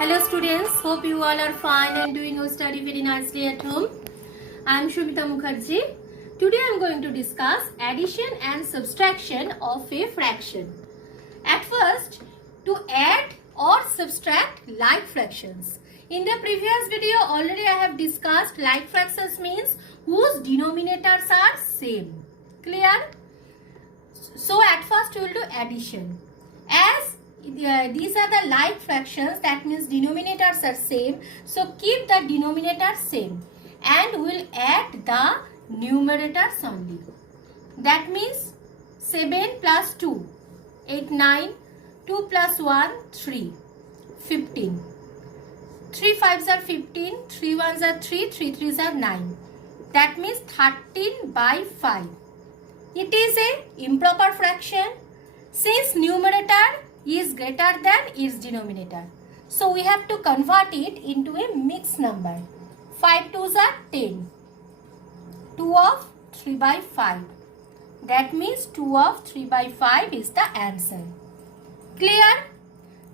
Hello students, hope you all are fine and doing your study very nicely at home. I am Shubhita Mukherjee. Today I am going to discuss addition and subtraction of a fraction. At first, to add or subtract like fractions. In the previous video already I have discussed like fractions means whose denominators are same. Clear? So at first we will do addition. As these are the like fractions, that means denominators are same, so keep the denominator same and we'll add the numerators only. That means 7 plus 2, 8, 9, 2 plus 1, 3, 15. 3 5s are 15, 3 1s are 3, 3 3s are 9. That means 13 by 5. It is a improper fraction since numerator is greater than its denominator. So we have to convert it into a mixed number. 5 2s are 10. 2 of 3 by 5. That means 2 of 3 by 5 is the answer. Clear?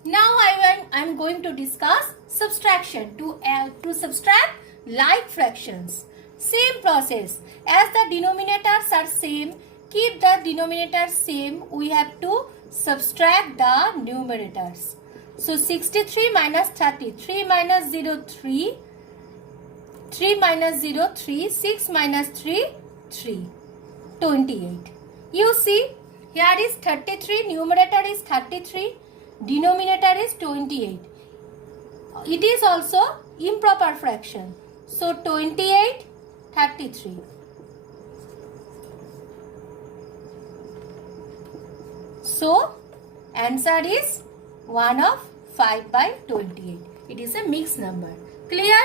Now I am going to discuss subtraction. To subtract like fractions. Same process. As the denominators are same, keep the denominator same. We have to subtract the numerators. So 63 minus 30, 3 minus 0, 3, 3 minus 0, 3, 6 minus 3, 3, 28. You see, here is 33, numerator is 33, denominator is 28. It is also improper fraction. So 28, 33. So, answer is 1 of 5 by 28. It is a mixed number. Clear?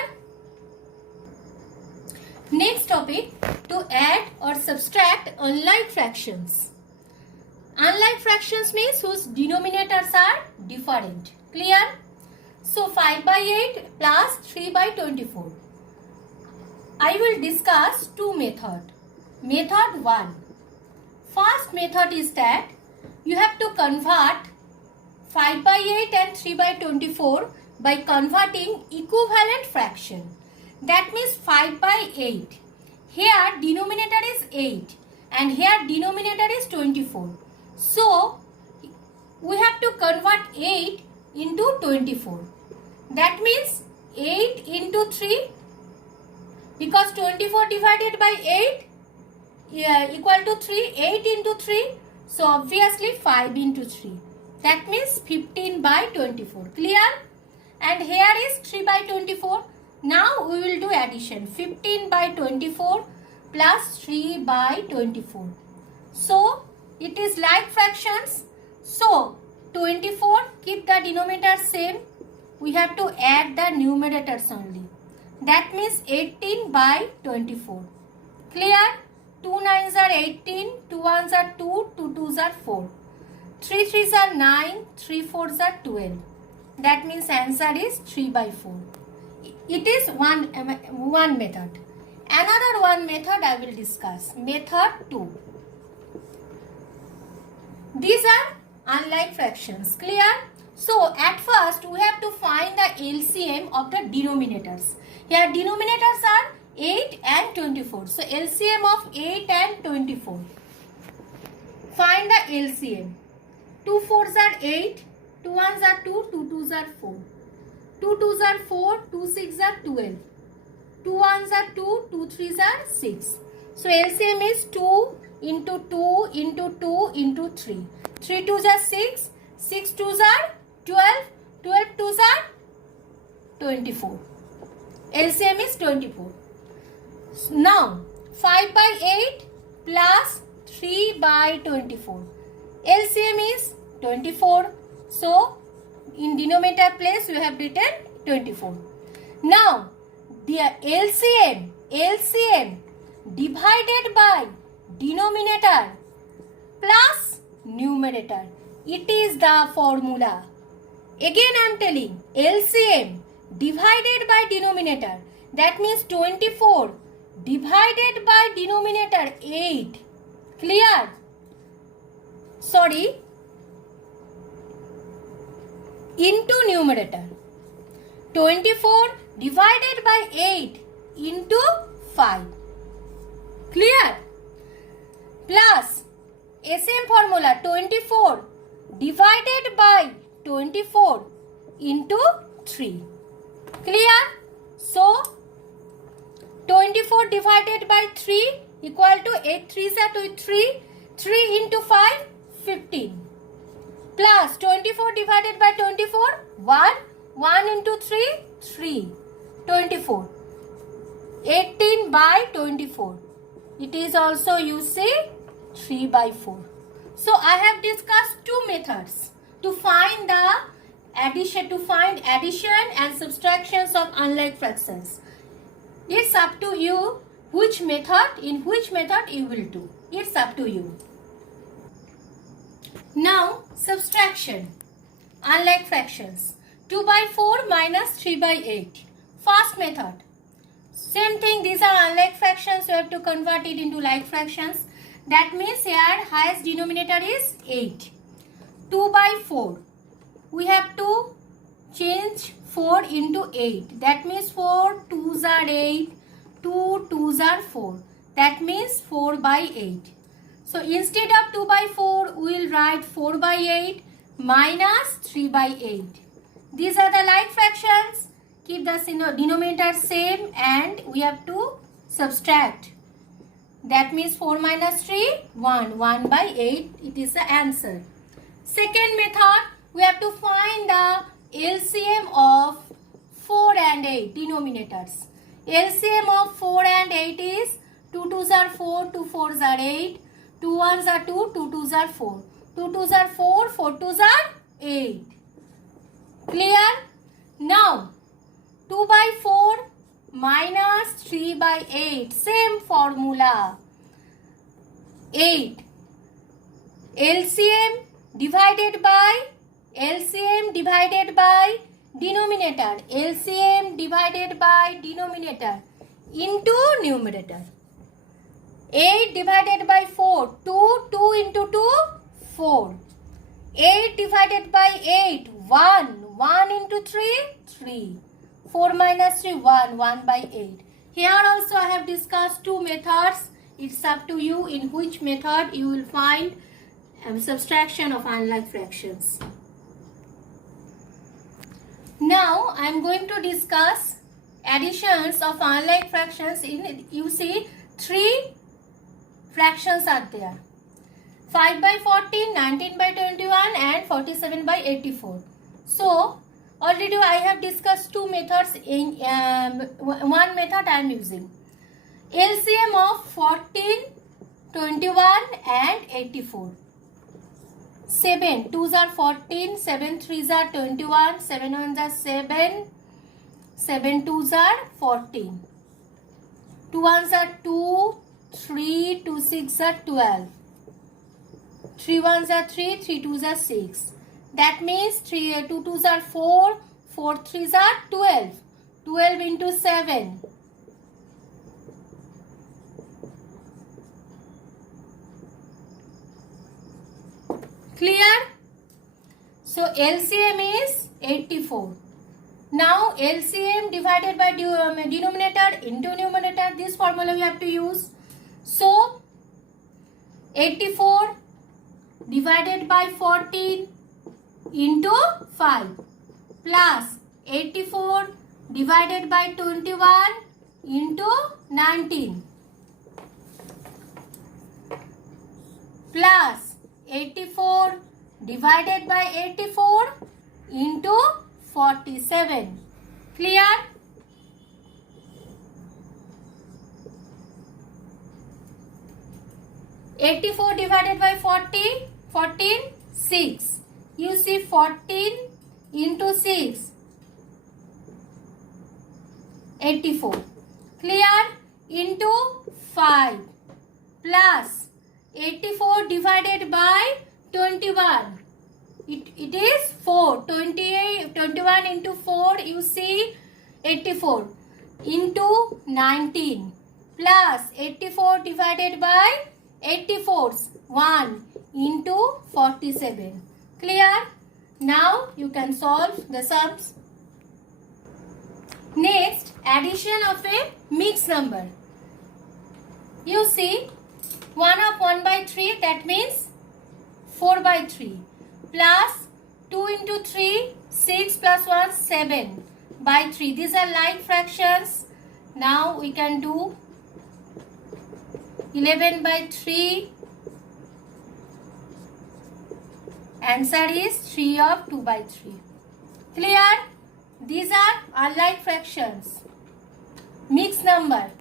Next topic, to add or subtract unlike fractions. Unlike fractions means whose denominators are different. Clear? So, 5 by 8 plus 3 by 24. I will discuss two methods. Method 1. First method is that you have to convert 5 by 8 and 3 by 24 by converting equivalent fraction. That means 5 by 8. Here denominator is 8 and here denominator is 24. So we have to convert 8 into 24. That means 8 into 3, because 24 divided by 8 equal to 3, 8 into 3. So obviously 5 into 3. That means 15 by 24. Clear? And here is 3 by 24. Now we will do addition. 15 by 24 plus 3 by 24. So it is like fractions. So 24, keep the denominator same. We have to add the numerators only. That means 18 by 24. Clear? 2 9s are 18, 2 1s are 2, 2 2s are 4. 3 3s are 9, 3 4s are 12. That means answer is 3 by 4. It is one method. Another one method I will discuss. Method 2. These are unlike fractions. Clear? So at first we have to find the LCM of the denominators. Here denominators are 8 and 24. So LCM of 8 and 24. Find the LCM. 2 4s are 8, 2 1s are 2, 2 2s are 4. 2 2s are 4, 2 6s are 12. 2 1s are 2, 2 3s are 6. So LCM is 2 into 2 into 2 into 3. 3 2s are 6, 6 2s are 12, 12 2s are 24. LCM is 24. Now 5 by 8 plus 3 by 24. LCM is 24. So in denominator place we have written 24. Now the LCM divided by denominator plus numerator. It is the formula. Again I am telling, LCM divided by denominator. That means 24 divided by denominator 8. Clear? Sorry. Into numerator. 24 divided by 8 into 5. Clear? Plus same formula, 24 divided by 24 into 3. Clear? So 24 divided by 3 equal to 8 3s are 3. 3 into 5, 15. Plus 24 divided by 24, 1. 1 into 3, 3. 24. 18 by 24. It is also, you see, 3 by 4. So I have discussed two methods to find the addition, and subtractions of unlike fractions. It's up to you which method you will do. It's up to you. Now subtraction, unlike fractions. 2 by 4 minus 3 by 8. First method. Same thing, these are unlike fractions, you have to convert it into like fractions. That means here highest denominator is 8. 2 by 4. We have to change 4 into 8. That means 4 2s are 8. 2 2s are 4. That means 4 by 8. So instead of 2 by 4, we will write 4 by 8 minus 3 by 8. These are the like fractions. Keep the denominator same and we have to subtract. That means 4 minus 3, 1. 1 by 8, it is the answer. Second method, we have to find the LCM of 4 and 8 denominators. LCM of 4 and 8 is 2 2s are 4, 2 4s are 8, 2 1s are 2, 2 2s are 4, 2 2s are 4, 4 2s are 8. Clear? Now 2 by 4 minus 3 by 8. Same formula. 8. LCM divided by denominator. LCM divided by denominator into numerator. 8 divided by 4. 2. 2 into 2. 4. 8 divided by 8. 1. 1 into 3. 3. 4 minus 3, 1. 1 by 8. Here also I have discussed two methods. It's up to you in which method you will find subtraction of unlike fractions. Now I am going to discuss additions of unlike fractions. You see, three fractions are there. 5 by 14, 19 by 21 and 47 by 84. So already I have discussed two methods. In one method I am using LCM of 14, 21 and 84. 7 2s are 14, 7 3s are 21, 7 1s are 7, 7 2s are 14, 2 1s are 2, 3 2 6 are 12, 3 1s are 3, 3 2s are 6. That means 2 2s are 4, 4 3s are 12, 12 into 7. Clear? So LCM is 84. Now LCM divided by denominator into numerator, this formula we have to use. So 84 divided by 14 into 5 plus 84 divided by 21 into 19 plus 84 divided by 84 into 47. Clear? (84) divided by 14, 6. You see 14 into 6, 84. Clear? Into 5 plus 84 divided by 21. It is 4. 21 into 4, you see 84 into 19 plus 84 divided by 84's 1 into 47. Clear? Now you can solve the sums. Next, addition of a mixed number. You see, 1 of 1 by 3, that means 4 by 3, plus 2 into 3, 6 plus 1, 7 by 3. These are like fractions. Now we can do 11 by 3. Answer is 3 of 2 by 3. Clear? These are unlike fractions. Mixed number.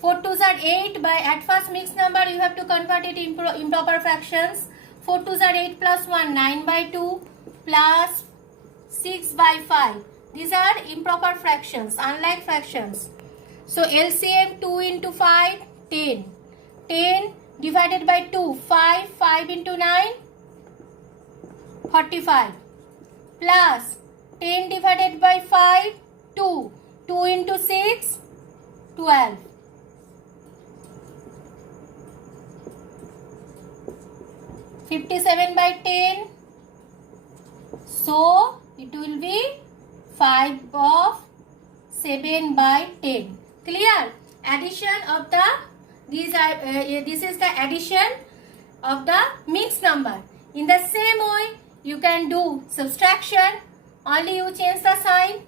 4 2s are 8. By at first mixed number you have to convert it into improper fractions. 4 2s are 8 plus 1, 9 by 2 plus 6 by 5. These are improper fractions, unlike fractions. So LCM 2 into 5, 10. 10 divided by 2, 5. 5 into 9, 45. Plus 10 divided by 5, 2. 2 into 6, 12. 57 by 10. So it will be 5 of 7 by 10. Clear? Addition of the this is the addition of the mixed number. In the same way, you can do subtraction. Only you change the sign.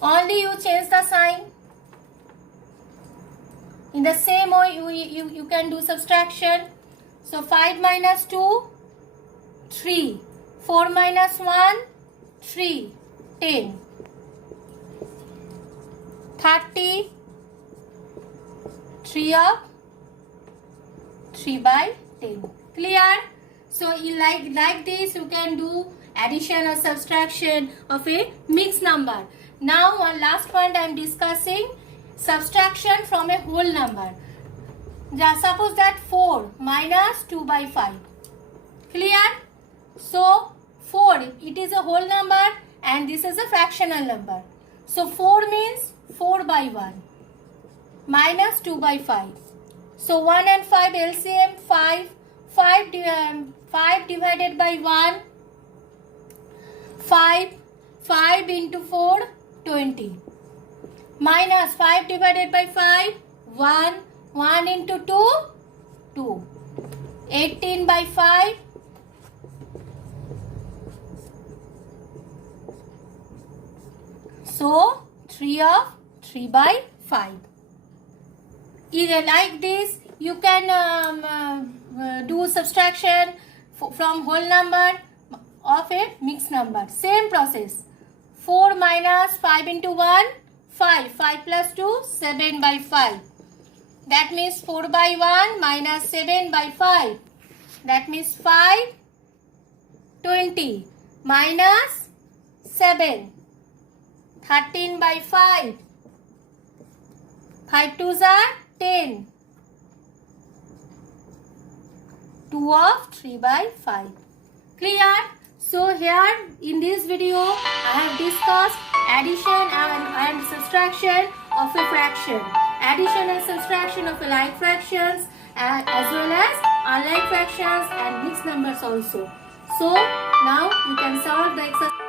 Only you change the sign. In the same way, you can do subtraction. So 5 minus 2, 3. 4 minus 1, 3. 10. 30. 3 of 3 by 10. Clear? So you like this, you can do addition or subtraction of a mixed number. Now one last point I am discussing, subtraction from a whole number. Suppose that 4 minus 2 by 5. Clear? So 4, it is a whole number and this is a fractional number. So 4 means 4 by 1 minus 2 by 5. So 1 and 5 LCM 5. 5 divided by 1, 5. 5 into 4, 20. Minus 5 divided by 5, 1. 1 into 2, 2. 18 by 5. So 3 of 3 by 5. Either like this, you can do subtraction from whole number of a mixed number. Same process. 4 minus 5 into 1, 5. 5 plus 2, 7 by 5. That means 4 by 1 minus 7 by 5. That means 5, 20 minus 7. 13 by 5. 5 2s are 10. 2 of 3 by 5. Clear? So here in this video I have discussed addition and subtraction of a fraction. Addition and subtraction of a like fractions as well as unlike fractions and mixed numbers also. So now you can solve the exercise.